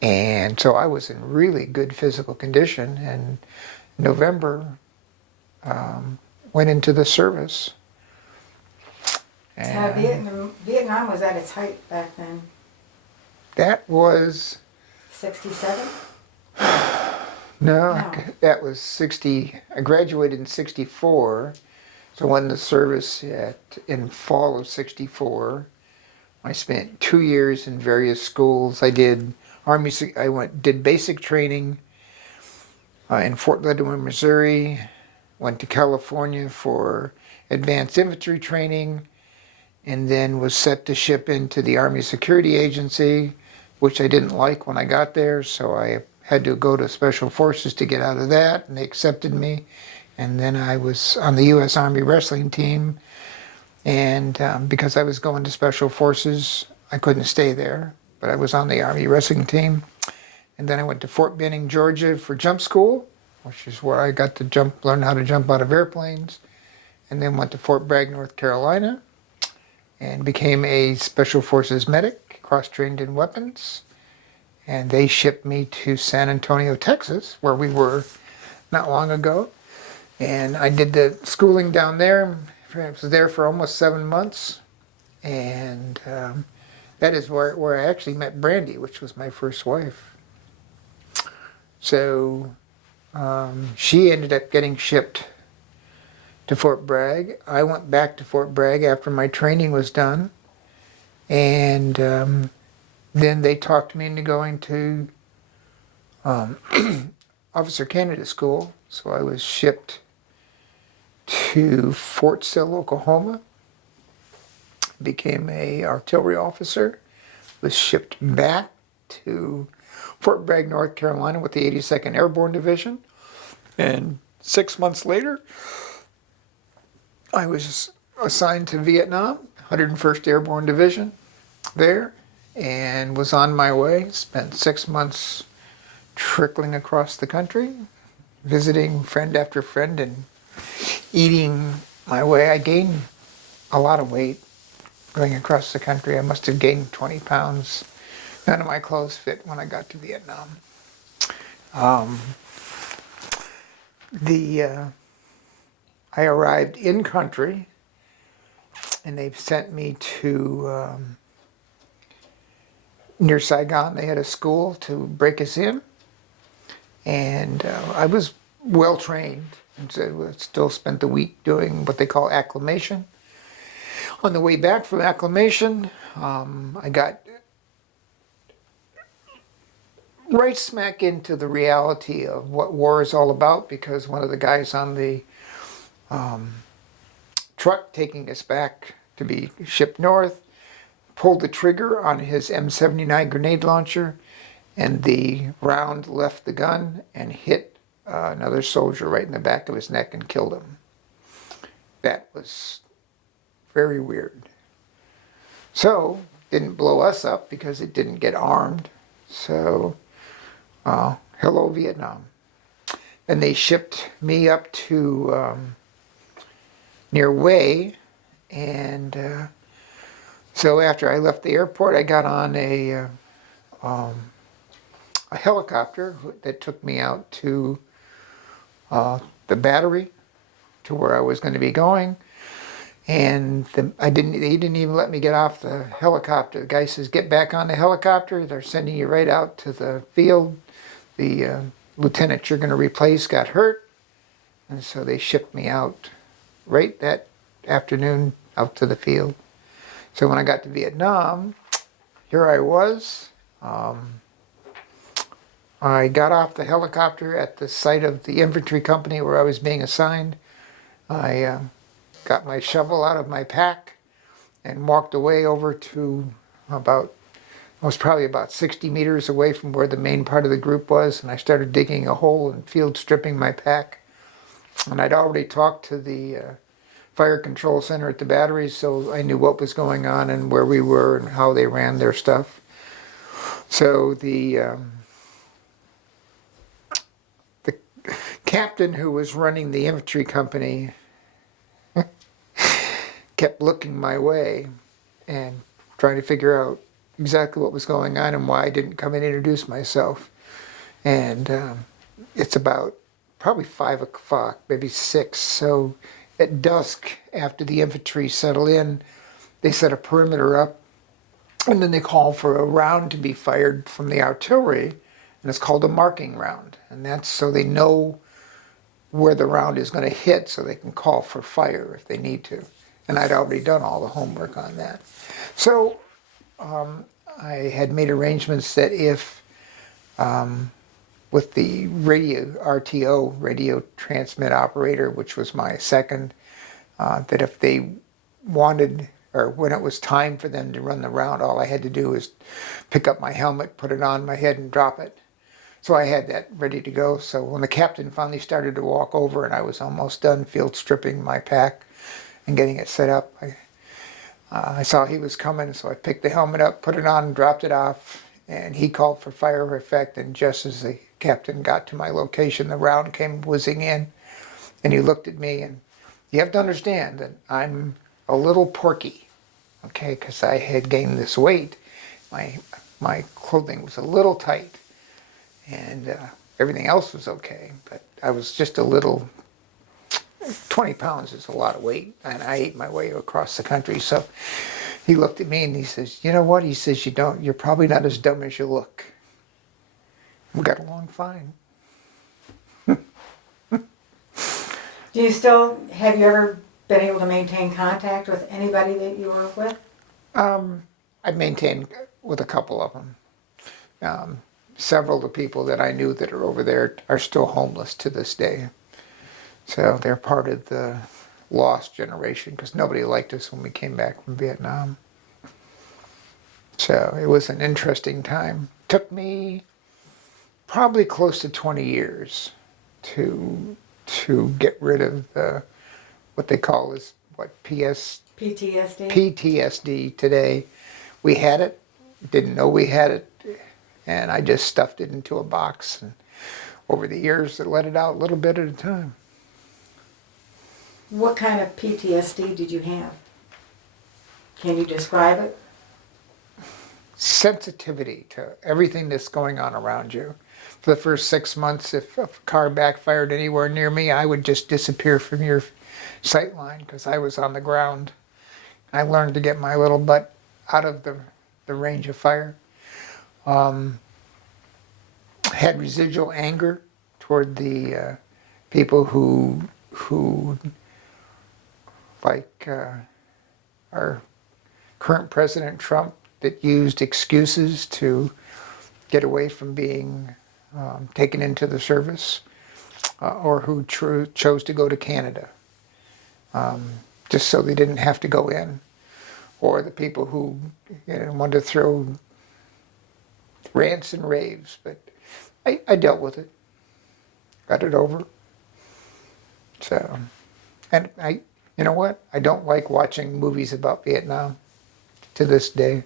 And so I was in really good physical condition. And November, went into the service. Yeah, And Vietnam was at its height back then. that was, 67? no, No. that was 60. I graduated in 64. So I went in the service in fall of 64. I spent 2 years in various schools. I did Army. Did basic training in Fort Leavenworth, Missouri. Went to California for advanced infantry training, and then was set to ship into the Army Security Agency, which I didn't like when I got there. So I had to go to Special Forces to get out of that, and they accepted me. And then I was on the U.S. Army wrestling team. And because I was going to Special Forces, I couldn't stay there. But I was on the Army wrestling team. And then I went to Fort Benning, Georgia for jump school, which is where I got to learn how to jump out of airplanes. And then went to Fort Bragg, North Carolina, and became a Special Forces medic, cross-trained in weapons. And they shipped me to San Antonio, Texas, where we were not long ago. And I did the schooling down there. I was there for almost 7 months. And that is where I actually met Brandy, which was my first wife. So she ended up getting shipped to Fort Bragg. I went back to Fort Bragg after my training was done. And then they talked me into going to Officer Candidate School. So I was shipped to Fort Sill, Oklahoma. Became a artillery officer. Was shipped back to Fort Bragg, North Carolina with the 82nd Airborne Division. And 6 months later, I was assigned to Vietnam, 101st Airborne Division there, and was on my way. Spent 6 months trickling across the country, visiting friend after friend and eating my way. I gained a lot of weight going across the country. I must have gained 20 pounds. None of my clothes fit when I got to Vietnam. I arrived in country, and they sent me to near Saigon. They had a school to break us in, and I was well trained, and so still spent the week doing what they call acclimation. On the way back from acclimation, I got right smack into the reality of what war is all about, because one of the guys on the truck taking us back to be shipped north pulled the trigger on his M79 grenade launcher, and the round left the gun and hit another soldier right in the back of his neck and killed him. That was very weird. So, didn't blow us up because it didn't get armed. So, hello Vietnam. Then they shipped me up to near Hue, and so after I left the airport, I got on a helicopter that took me out to the battery, to where I was going to be going. And he didn't even let me get off the helicopter. The guy says, "Get back on the helicopter. They're sending you right out to the field. The lieutenant you're going to replace got hurt." And so they shipped me out right that afternoon out to the field. So when I got to Vietnam, here I was. I got off the helicopter at the site of the infantry company where I was being assigned. I got my shovel out of my pack and walked away over to I was probably about 60 meters away from where the main part of the group was, and I started digging a hole and field stripping my pack. And I'd already talked to the fire control center at the battery, so I knew what was going on and where we were and how they ran their stuff. So the captain who was running the infantry company kept looking my way and trying to figure out exactly what was going on and why I didn't come and introduce myself. And it's about probably 5 o'clock, maybe 6. So at dusk, after the infantry settle in, they set a perimeter up, and then they call for a round to be fired from the artillery, and it's called a marking round. And that's so they know where the round is going to hit so they can call for fire if they need to. And I'd already done all the homework on that. So I had made arrangements that if, with the radio, RTO, radio transmit operator, which was my second, that if they wanted, or when it was time for them to run the round, all I had to do was pick up my helmet, put it on my head, and drop it. So I had that ready to go. So when the captain finally started to walk over and I was almost done field stripping my pack and getting it set up, I saw he was coming, so I picked the helmet up, put it on, and dropped it off, and he called for fire effect, and just as the captain got to my location, the round came whizzing in, and he looked at me, and you have to understand that I'm a little porky, okay, because I had gained this weight. My clothing was a little tight, and everything else was okay, but I was just a little. 20 pounds is a lot of weight, and I ate my way across the country. So he looked at me and he says, "You know what?" He says, You're probably not as dumb as you look." We got along fine. Have you ever been able to maintain contact with anybody that you were with? I maintained with a couple of them. Several of the people that I knew that are over there are still homeless to this day. So they're part of the lost generation because nobody liked us when we came back from Vietnam. So it was an interesting time. Took me probably close to 20 years to get rid of what they call PTSD? PTSD today. We had it, didn't know we had it, and I just stuffed it into a box. And over the years, I let it out a little bit at a time. What kind of PTSD did you have? Can you describe it? Sensitivity to everything that's going on around you. For the first 6 months, if a car backfired anywhere near me, I would just disappear from your sight line because I was on the ground. I learned to get my little butt out of the range of fire. Had residual anger toward the people who like our current President Trump, that used excuses to get away from being taken into the service, or who chose to go to Canada just so they didn't have to go in, or the people who wanted to throw rants and raves. But I dealt with it, got it over. So, and you know what? I don't like watching movies about Vietnam to this day.